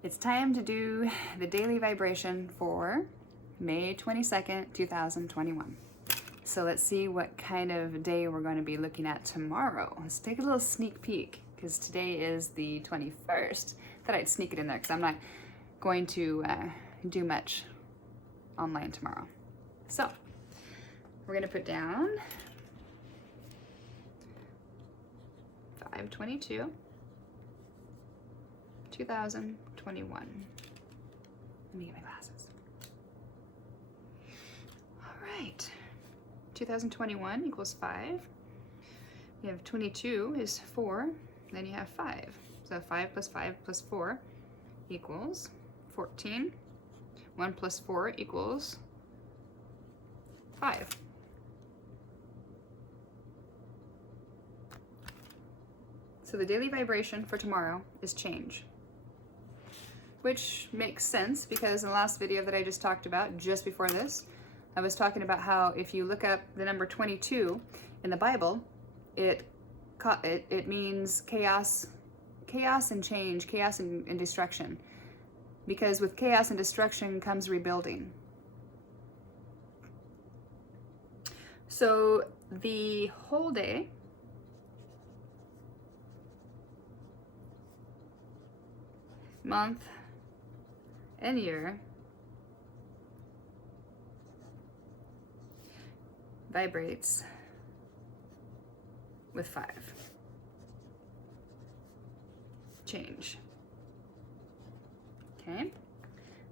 It's time to do the daily vibration for May 22nd, 2021. So let's see what kind of day we're going to be looking at tomorrow. Let's take a little sneak peek because today is the 21st. Thought I'd sneak it in there because I'm not going to do much online tomorrow. So we're going to put down 5/22, 2021. Let me get my glasses. All right. 2021 equals 5. You have 22 is 4. Then you have 5. So 5 plus 5 plus 4 equals 14. 1 plus 4 equals 5. So the daily vibration for tomorrow is change, which makes sense because in the last video that I just talked about, just before this, I was talking about how if you look up the number 22 in the Bible, it means chaos and change, chaos and destruction. Because with chaos and destruction comes rebuilding. So the whole day, month, and year vibrates with 5. Change. Okay,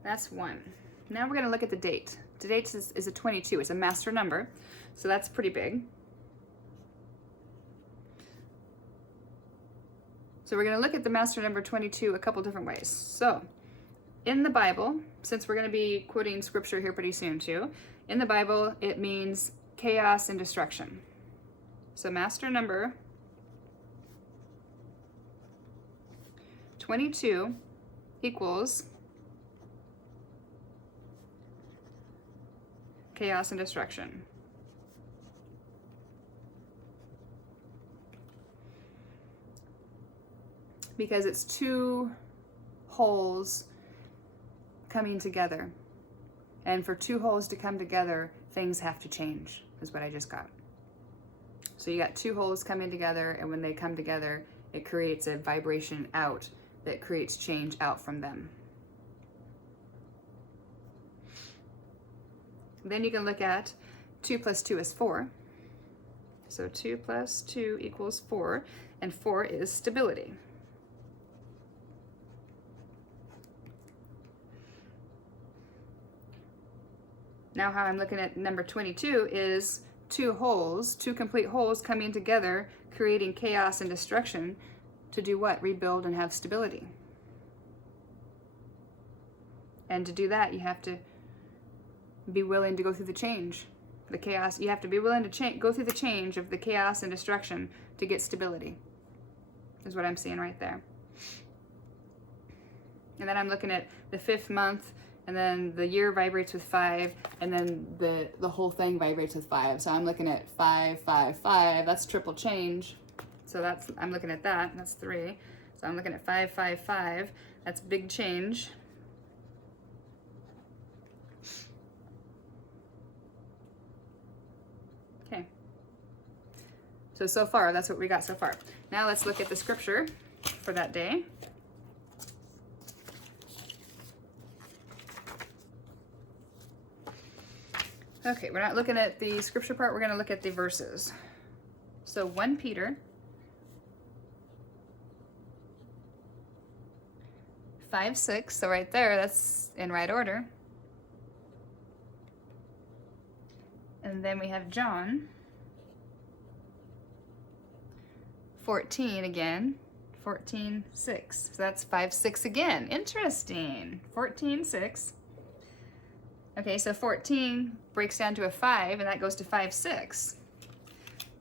that's 1. Now we're going to look at the date. The date is a 22. It's a master number, so that's pretty big. So we're going to look at the master number 22 a couple different ways. So in the Bible, since we're going to be quoting scripture here pretty soon too, in the Bible it means chaos and destruction. So master number 22 equals chaos and destruction. Because it's 2 wholes coming together. And for 2 wholes to come together, things have to change, is what I just got. So you got 2 wholes coming together, and when they come together, it creates a vibration out that creates change out from them. Then you can look at 2 plus 2 is 4. So 2 plus 2 equals 4, and 4 is stability. Now how I'm looking at number 22 is 2 wholes, 2 complete wholes coming together, creating chaos and destruction to do what? Rebuild and have stability. And to do that, you have to be willing to go through the change. The chaos, you have to be willing to go through the change of the chaos and destruction to get stability, is what I'm seeing right there. And then I'm looking at the 5th month, and then the year vibrates with 5, and then the whole thing vibrates with 5. So I'm looking at 5, 5, 5. That's triple change. So I'm looking at that. That's 3. So I'm looking at 5, 5, 5. That's big change. Okay. So far, that's what we got so far. Now let's look at the scripture for that day. Okay, we're not looking at the scripture part, we're going to look at the verses. So 1 Peter 5, 6, so right there, that's in right order. And then we have John 14 again, 14, 6. So that's 5, 6 again. Interesting. 14, 6. Okay, so 14 breaks down to a 5, and that goes to 5, 6.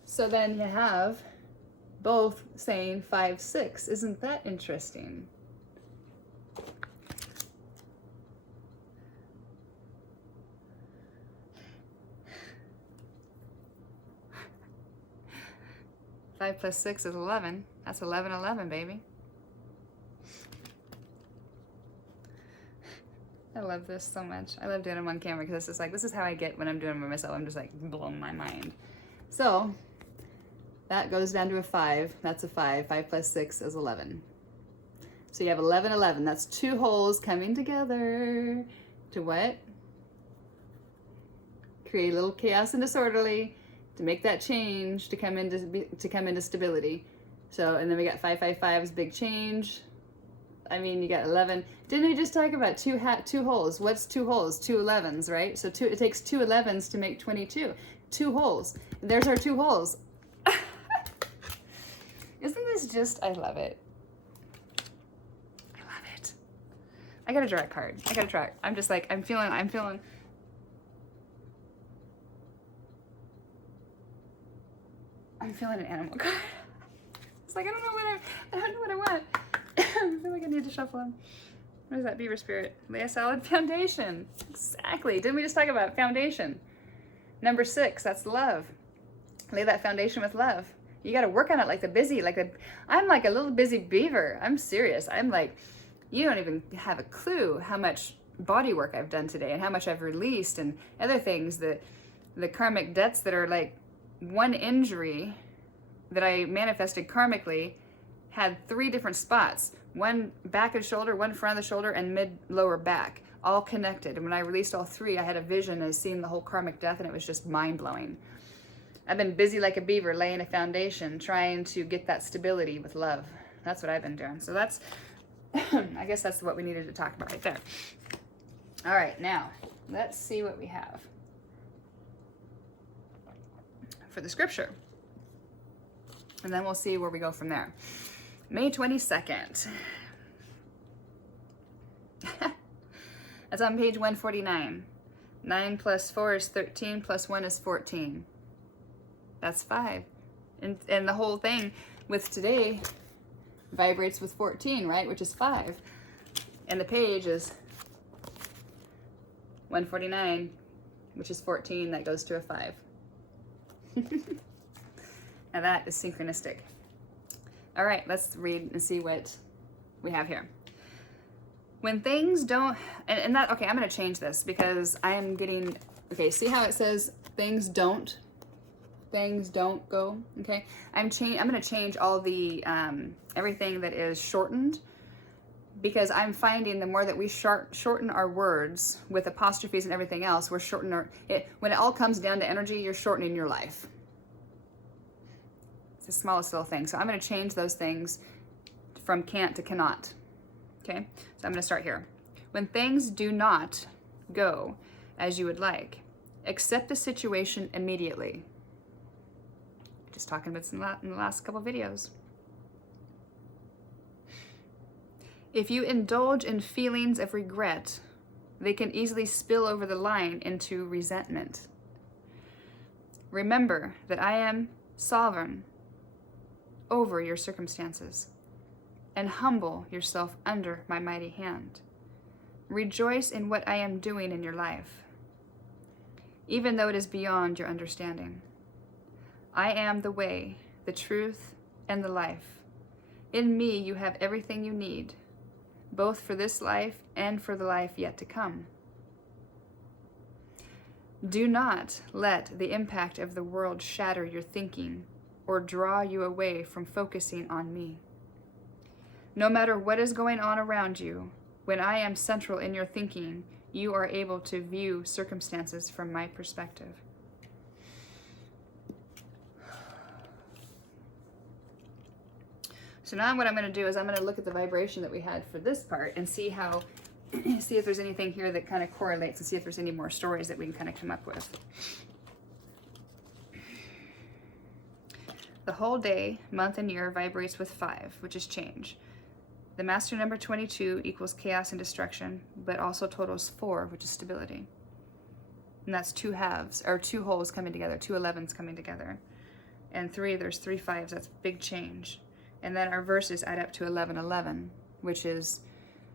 So then you have both saying 5, 6. Isn't that interesting? Five plus 6 is 11. That's 11, 11, baby. I love this so much. I love doing them on camera because it's like, this is how I get when I'm doing them by myself. I'm just like blowing my mind. So that goes down to a 5. That's a 5. 5 plus 6 is 11. So you have 11, 11. That's 2 holes coming together to what? Create a little chaos and disorderly to make that change to come into stability. So, and then we got 5, 5, 5 is big change. I mean, you got 11. Didn't we just talk about two holes? What's 2 holes? 2 11s, right? So it takes 2 11s to make 22. 2 holes. There's our 2 holes. Isn't this just, I love it. I love it. I gotta draw a card. I gotta draw it. I'm just like, I'm feeling an animal card. It's like, I don't know what I want. I feel like I need to shuffle them. What is that? Beaver spirit. Lay a solid foundation. Exactly. Didn't we just talk about foundation? Number 6, that's love. Lay that foundation with love. You got to work on it I'm like a little busy beaver. I'm serious. I'm like, you don't even have a clue how much body work I've done today and how much I've released and other things, the karmic debts that are like one injury that I manifested karmically had 3 different spots. One back of the shoulder, one front of the shoulder, and mid lower back, all connected. And when I released all 3, I had a vision of seeing the whole karmic death, and it was just mind-blowing. I've been busy like a beaver, laying a foundation, trying to get that stability with love. That's what I've been doing. So that's, I guess that's what we needed to talk about right there. All right, now, let's see what we have for the scripture. And then we'll see where we go from there. May 22nd. That's on page 149. 9 plus 4 is 13, plus 1 is 14. That's 5. And the whole thing with today vibrates with 14, right? Which is 5. And the page is 149, which is 14. That goes to a 5. Now that is synchronistic. All right, let's read and see what we have here. When things don't, and that, okay, I'm going to change this because I am getting, okay, see how it says things don't go, okay? I'm going to change all the, everything that is shortened, because I'm finding the more that we shorten our words with apostrophes and everything else, we're shortening when it all comes down to energy, you're shortening your life. It's the smallest little thing. So I'm going to change those things from can't to cannot. Okay? So I'm going to start here. When things do not go as you would like, accept the situation immediately. Just talking about this in the last couple videos. If you indulge in feelings of regret, they can easily spill over the line into resentment. Remember that I am sovereign over your circumstances, and humble yourself under my mighty hand. Rejoice in what I am doing in your life, even though it is beyond your understanding. I am the way, the truth, and the life. In me you have everything you need, both for this life and for the life yet to come. Do not let the impact of the world shatter your thinking or draw you away from focusing on me. No matter what is going on around you, when I am central in your thinking, you are able to view circumstances from my perspective. So now what I'm going to do is I'm going to look at the vibration that we had for this part and see how, see if there's anything here that kind of correlates, and see if there's any more stories that we can kind of come up with. The whole day, month, and year vibrates with 5, which is change. The master number 22 equals chaos and destruction, but also totals 4, which is stability. And that's 2 halves, or 2 holes coming together, 2 11s coming together. And 3, there's 3 5s, that's big change. And then our verses add up to 11 11, which is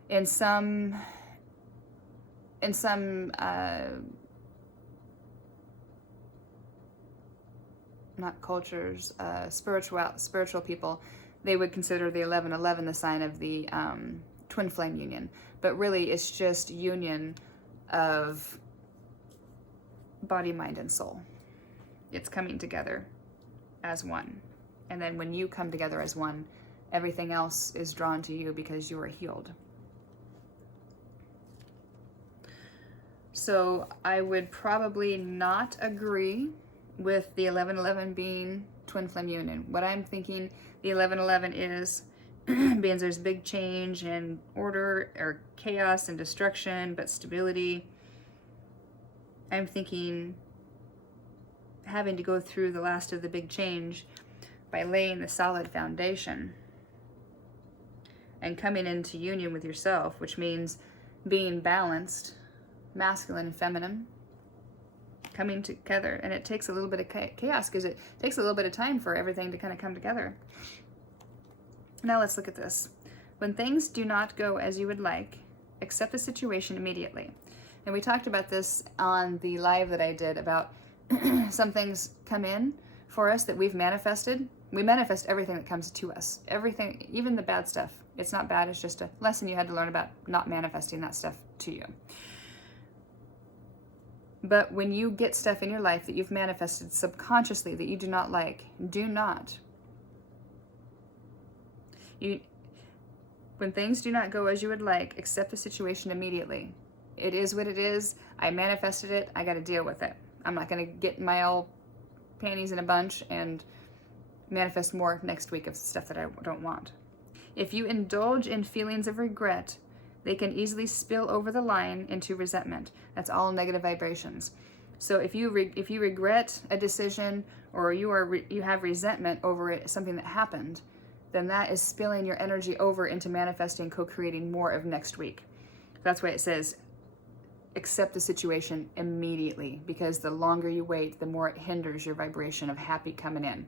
in some not cultures, spiritual people, they would consider the 11 11 the sign of the twin flame union, but really it's just union of body, mind, and soul. It's coming together as one. And then when you come together as one, everything else is drawn to you because you are healed. So I would probably not agree with the 1111 being twin flame union. What I'm thinking the 1111 is, means there's big change and order or chaos and destruction, but stability. I'm thinking having to go through the last of the big change by laying the solid foundation and coming into union with yourself, which means being balanced, masculine and feminine, coming together. And it takes a little bit of chaos because it takes a little bit of time for everything to kind of come together. Now let's look at this. When things do not go as you would like, accept the situation immediately. And we talked about this on the live that I did about some things come in for us that we've manifested. We manifest everything that comes to us. Everything, even the bad stuff. It's not bad, it's just a lesson you had to learn about not manifesting that stuff to you. But when you get stuff in your life that you've manifested subconsciously that you do not like, do not. When things do not go as you would like, accept the situation immediately. It is what it is. I manifested it. I got to deal with it. I'm not going to get my old panties in a bunch and manifest more next week of stuff that I don't want. If you indulge in feelings of regret, they can easily spill over the line into resentment. That's all negative vibrations. So if you regret a decision or you have resentment over it, something that happened, then that is spilling your energy over into manifesting, co-creating more of next week. That's why it says accept the situation immediately, because the longer you wait, the more it hinders your vibration of happy coming in.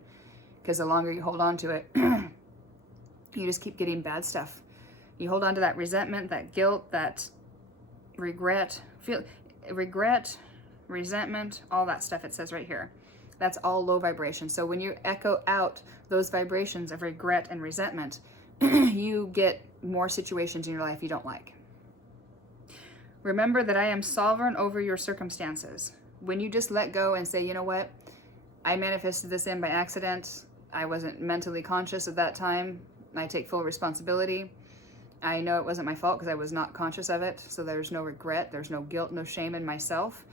Because the longer you hold on to it, you just keep getting bad stuff. You hold on to that resentment, that guilt, that regret, resentment, all that stuff it says right here. That's all low vibration. So when you echo out those vibrations of regret and resentment, you get more situations in your life you don't like. Remember that I am sovereign over your circumstances. When you just let go and say, you know what, I manifested this in by accident. I wasn't mentally conscious at that time. I take full responsibility. I know it wasn't my fault because I was not conscious of it. So there's no regret. There's no guilt, no shame in myself.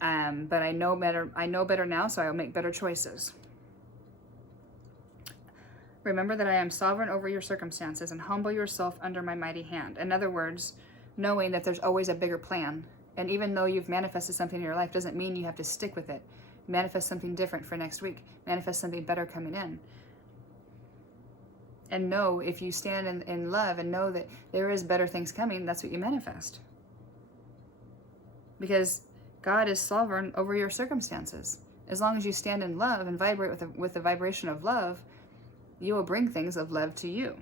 But I know better now, so I will make better choices. Remember that I am sovereign over your circumstances and humble yourself under my mighty hand. In other words, knowing that there's always a bigger plan. And even though you've manifested something in your life doesn't mean you have to stick with it. Manifest something different for next week. Manifest something better coming in. And know if you stand in love and know that there is better things coming, that's what you manifest. Because God is sovereign over your circumstances. As long as you stand in love and vibrate with the vibration of love, you will bring things of love to you.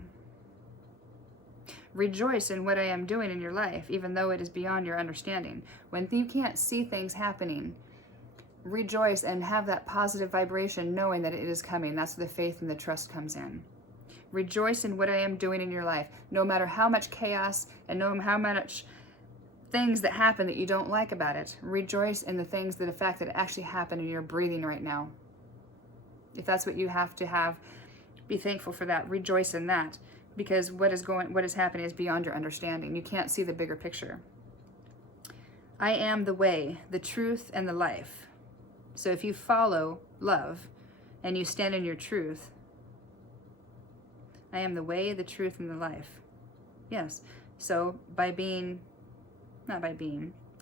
Rejoice in what I am doing in your life, even though it is beyond your understanding. When you can't see things happening, rejoice and have that positive vibration knowing that it is coming. That's where the faith and the trust comes in. Rejoice in what I am doing in your life, no matter how much chaos and no matter how much things that happen that you don't like about it. Rejoice in the fact that it actually happened and you're breathing right now. If that's what you have to have, be thankful for that. Rejoice in that, because what is happening is beyond your understanding. You can't see the bigger picture. I am the way, the truth, and the life. So if you follow love and you stand in your truth, I am the way, the truth, and the life. Yes. So I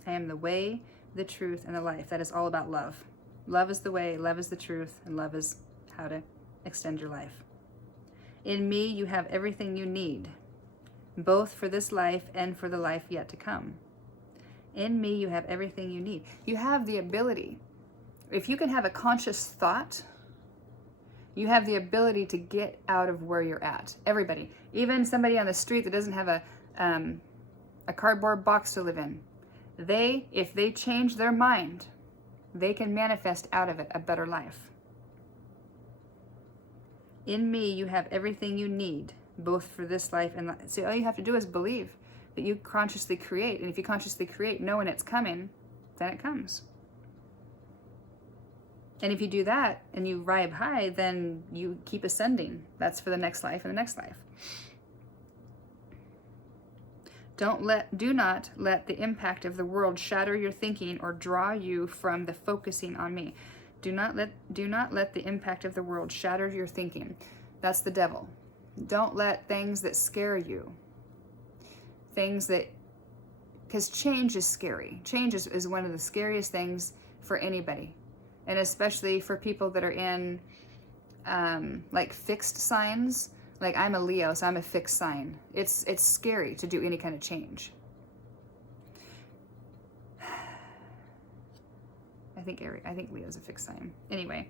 am the way, the truth, and the life. That is all about love. Love is the way, love is the truth, and love is how to extend your life. In me, you have everything you need, both for this life and for the life yet to come. In me, you have everything you need. You have the ability. If you can have a conscious thought, you have the ability to get out of where you're at. Everybody, even somebody on the street that doesn't have a cardboard box to live in, if they change their mind, they can manifest out of it a better life. In me, you have everything you need, both for this life and see, all you have to do is believe that you consciously create. And if you consciously create, know when it's coming, then it comes. And if you do that and you ride high, then you keep ascending. That's for the next life and the next life. Do not let the impact of the world shatter your thinking or draw you from the focusing on me. Do not let the impact of the world shatter your thinking. That's the devil. Don't let things that scare you, because change is scary. Change is one of the scariest things for anybody. And especially for people that are in like fixed signs. Like I'm a Leo, so I'm a fixed sign. It's scary to do any kind of change. I think Leo's a fixed sign. Anyway,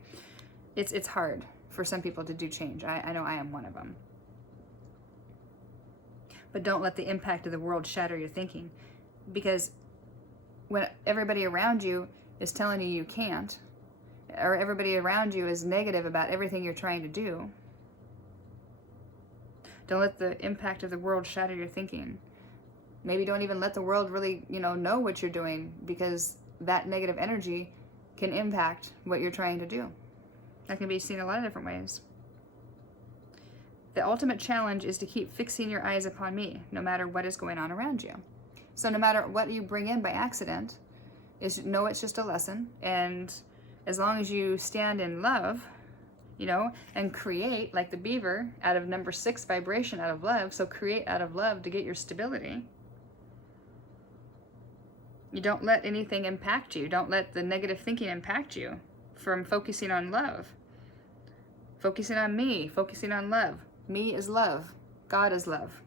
it's hard for some people to do change. I know I am one of them. But don't let the impact of the world shatter your thinking, because when everybody around you is telling you can't, or everybody around you is negative about everything you're trying to do, don't let the impact of the world shatter your thinking. Maybe don't even let the world really, know what you're doing, because that negative energy can impact what you're trying to do. That can be seen a lot of different ways. The ultimate challenge is to keep fixing your eyes upon me, no matter what is going on around you. So no matter what you bring in by accident, know it's just a lesson. And as long as you stand in love, and create like the beaver out of number 6 vibration, out of love. So create out of love to get your stability. You don't let anything impact you. Don't let the negative thinking impact you from focusing on love. Focusing on me, focusing on love. Me is love. God is love.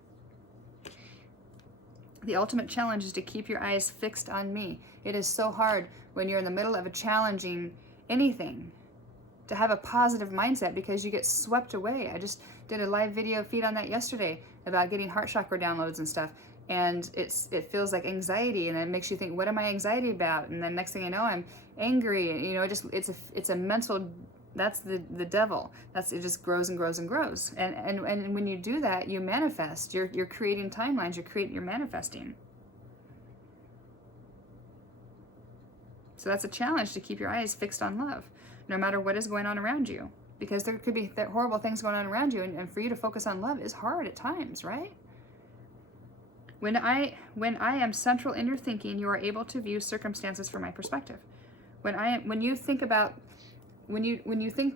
The ultimate challenge is to keep your eyes fixed on me. It is so hard when you're in the middle of a challenging anything to have a positive mindset, because you get swept away. I just did a live video feed on that yesterday about getting heart chakra downloads and stuff. And it feels like anxiety, and it makes you think, what am I anxiety about? And then next thing you know, I'm angry. And it's a mental, that's the devil. It just grows and grows and grows. And when you do that, you manifest. You're creating timelines. You're manifesting. So that's a challenge, to keep your eyes fixed on love, no matter what is going on around you, because there could be horrible things going on around you, and for you to focus on love is hard at times, right? When I am central in your thinking, you are able to view circumstances from my perspective. When you think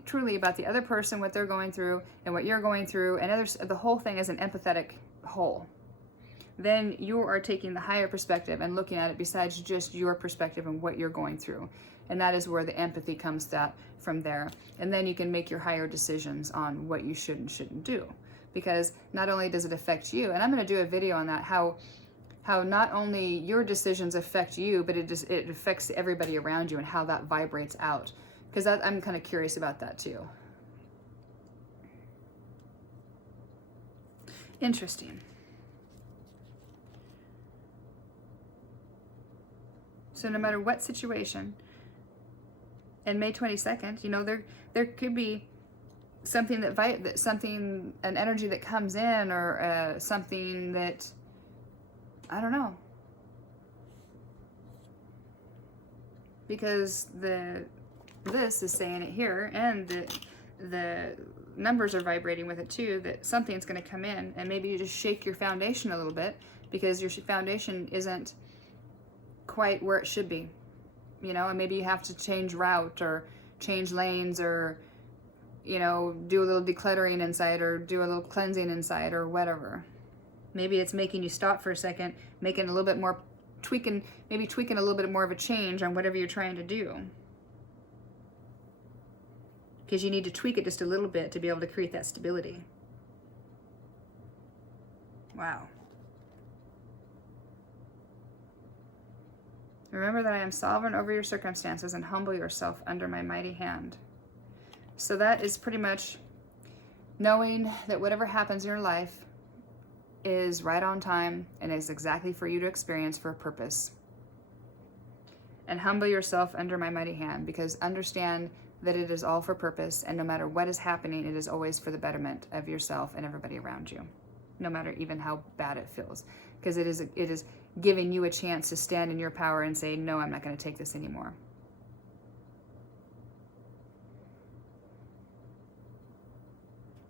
truly about the other person, what they're going through and what you're going through, and the whole thing is an empathetic whole, then you are taking the higher perspective and looking at it besides just your perspective and what you're going through. And that is where the empathy comes from there. And then you can make your higher decisions on what you should and shouldn't do. Because not only does it affect you, and I'm going to do a video on that, how not only your decisions affect you, but it affects everybody around you and how that vibrates out. Because I'm kind of curious about that too. Interesting. So no matter what situation, and May 22nd, there could be something an energy that comes in, or something that, I don't know. Because this is saying it here, and the numbers are vibrating with it too, that something's going to come in, and maybe you just shake your foundation a little bit, because your foundation isn't quite where it should be, and maybe you have to change route, or change lanes, or do a little decluttering inside, or do a little cleansing inside, or whatever. Maybe it's making you stop for a second, making a little bit more tweaking a little bit more of a change on whatever you're trying to do, because you need to tweak it just a little bit to be able to create that stability. Wow. Remember that I am sovereign over your circumstances, and humble yourself under my mighty hand. So that is pretty much knowing that whatever happens in your life is right on time and is exactly for you to experience for a purpose. And humble yourself under my mighty hand, because understand that it is all for purpose, and no matter what is happening, it is always for the betterment of yourself and everybody around you. no matter even how bad it feels, because it is giving you a chance to stand in your power and say, no, I'm not going to take this anymore.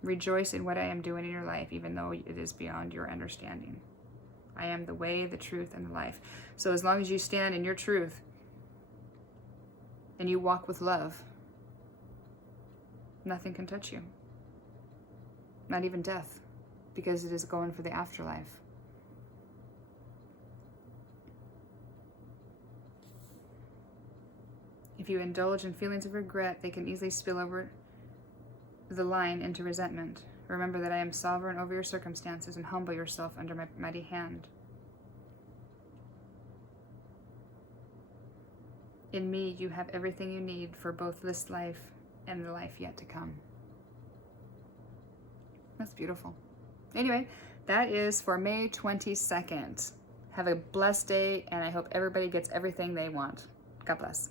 Rejoice in what I am doing in your life, even though it is beyond your understanding. I am the way, the truth, and the life. So as long as you stand in your truth and you walk with love, nothing can touch you. Not even death, because it is going for the afterlife. If you indulge in feelings of regret, they can easily spill over the line into resentment. Remember that I am sovereign over your circumstances, and humble yourself under my mighty hand. In me, you have everything you need for both this life and the life yet to come. That's beautiful. Anyway, that is for May 22nd. Have a blessed day, and I hope everybody gets everything they want. God bless.